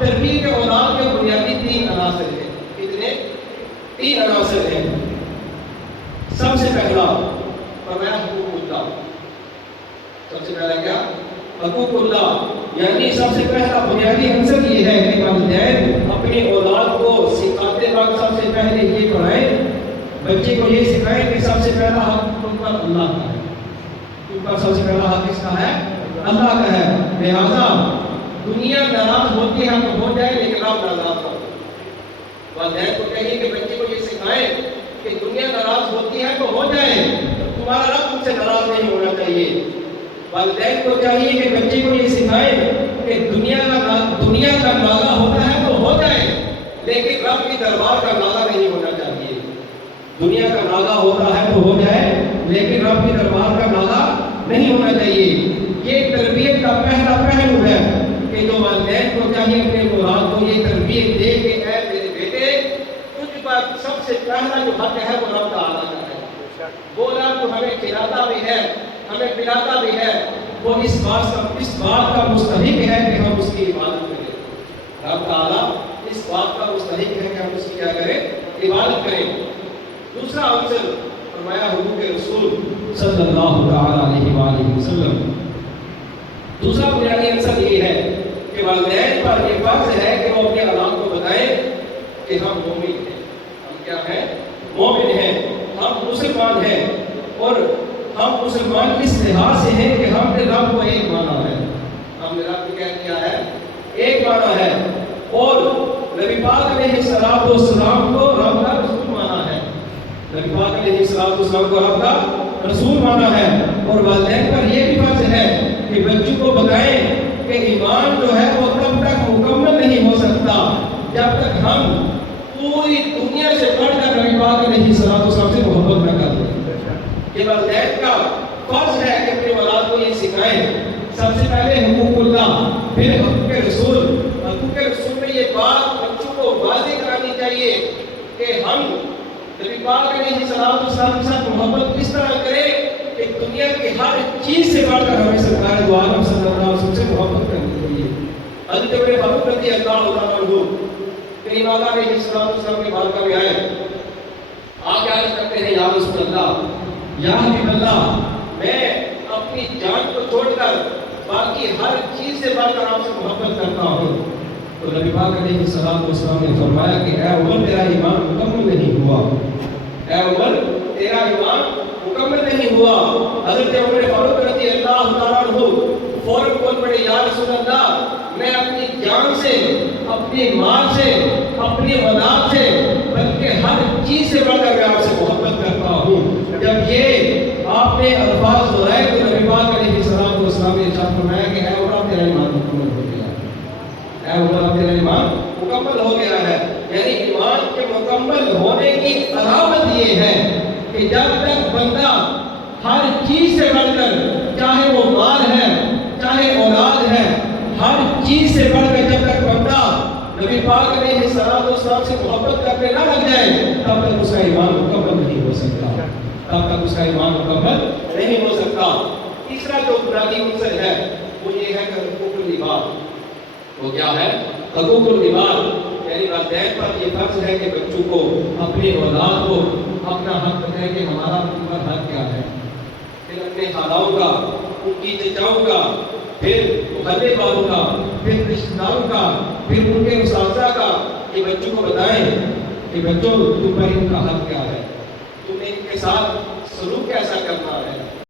تربیت اولاد کے بنیادی 3 عناصر ہیں. کتنے؟ 3 عناصر ہیں. سب سے پہلا فرمایا حقوق اللہ. سب سے پہلا کیا؟ حقوق اللہ. یعنی سب سے پہلا بنیادی عنصر یہ ہے کہ والدین اپنی اولاد کو سکھاتے وقت سب سے پہلے یہ پڑھائیں، بچے کو یہ سکھائیں کہ سب سے پہلا حق تم پر اللہ کا ہے. تم پر سب سے پہلا حق کس کا ہے؟ اللہ کا ہے. لہذا دنیا ناراض ہوتی ہے تو ہو جائے لیکن آپ ناراض ہو. والدین کو کہیے کہ بچے کو یہ سکھائیں کہ دنیا ناراض ہوتی ہے تو ہو جائے، تمہارا رب تم سے ناراض نہیں ہونا چاہیے. والدین کو چاہیے کہ بچے کو یہ سکھائیں کہ دنیا کا ناغہ ہوتا ہے تو ہو جائے لیکن رب کی دربار کا ناغہ نہیں ہونا چاہیے. دنیا کا ناغہ ہوتا ہے تو ہو جائے لیکن رب کی دربار کا ناغہ نہیں ہونا چاہیے. یہ تربیت کا پہلا پہلو ہے کہ جو والدین کو چاہیے اپنے اولاد کو یہ تربیت دے کہ اے میرے بیٹے تجھ پر سب سے پہلا جو حق ہے وہ رب تعالیٰ کا ہے. وہ رب جو ہمیں کھلاتا بھی ہے ہمیں پلاتا بھی ہے، وہ اس بات کا مستحق ہے کہ ہم اس کی عبادت کریں. رب تعالیٰ اس بات کا مستحق ہے کہ ہم اس کی کیا کریں؟ عبادت کریں. دوسرا عنصر فرمایا حقوق رسول صلی اللہ تعالیٰ علیہ وآلہ وسلم. دوسرا بنیادی عنصر یہ ہے کہ والدین پر یہ فرض ہے کہ وہ اپنے اولاد کو بتائیں کہ ہم مومن ہیں. ہم کیا ہیں؟ مومن ہیں. ہم مسلمان ہیں. اور ہم مسلمان اس لحاظ سے ہیں کہ ہم نے رب کو ایک مانا ہے. ہم نے رب کو کیا کیا ہے؟ ایک مانا ہے. اور نبی پاک علیہ السلام کو رب کا رسول مانا ہے. نبی پاک علیہ السلام کو رب کا رسول مانا ہے. اور والدین پر یہ بھی فرض ہے کہ بچوں کو بتائیں کہ ایمان جو ہے وہ تب تک مکمل نہیں ہو سکتا جب تک ہم پوری دنیا سے بڑھ کر نبی پاک علیہ السلام سے محبت نہ کر دیں. یہ والدین کا فرض ہے کہ اپنے اولاد کو یہ سکھائیں. سب سے پہلے حقوق اللہ، پھر حقوق رسول. حقوق رسول میں یہ بات بچوں کو واضح کرانی چاہیے کہ ہم نبی پاک علیہ السلام کے ساتھ محبت کس طرح کریں کہ دنیا کی ہر چیز سے بڑھ کر ہمیں سرکار دو عالم صلی اللہ علیہ وسلم سے محبت کرنی چاہیے. حضرت عمر فاروق رضی اللہ عنہ کریم آقا علیہ السلام کے بارگاہ میں آئے. آپ کیا کرتے ہیں؟ یا رسول اللہ، یا حبیب اللہ، میں اپنی جان کو چھوڑ کر باقی ہر چیز سے بڑھ کر آپ سے محبت کرتا ہوں. تو نبی پاک علیہ السلام نے فرمایا کہ اے عمر تیرا ایمان مکمل نہیں ہوا. اے عمر تیرا ایمان مکمل نہیں ہوا. حضرت عمر فاروق رضی اللہ تعالیٰ عنہ فوراً بول پڑے یا رسول اللہ، میں اپنی جان سے، اپنی مال سے، اپنی اولاد سے، بلکہ ہر چیز سے بڑھ کر میں آپ سے محبت کرتا ہوں. جب یہ آپ نے الفاظ دہرائے تو نبی پاک علیہ السلام نے ارشاد فرمایا کہ اے عمر تیرا ایمان مکمل ہو گیا ہے. اے عمر تیرا ایمان مکمل ہو گیا ہے. یعنی ایمان کے مکمل ہونے کی علامت یہ ہے کہ جب تک بندہ ہر چیز سے بڑھ کر، چاہے وہ مال ہے چاہے اولاد ہے، ہر چیز سے بڑھ کر جب تک بندہ نبی پاک علیہ السلام سے محبت کرنے نہ لگ جائے تب تک اس کا ایمان مکمل نہیں ہو سکتا. تب تک اس کا ایمان مکمل نہیں ہو سکتا. تیسرا جو بنیادی عنصر ہے وہ یہ ہے کہ حقوق العباد. وہ کیا ہے؟ حقوق العباد. یعنی والدین پر یہ فرض ہے کہ بچوں کو، اپنی اولاد کو اپنا حق بتائیں کہ ہمارا ان پر حق کیا ہے. پھر اپنے خالاؤں کا، ان کی چچاؤں کا، پھر محلے والوں کا، پھر رشتہ داروں کا، پھر ان کے اساتذہ کا، یہ بچوں کو بتائیں کہ بچوں تم پر ان کا حق کیا ہے، تمہیں ان کے ساتھ سلوک کیسا کرنا ہے.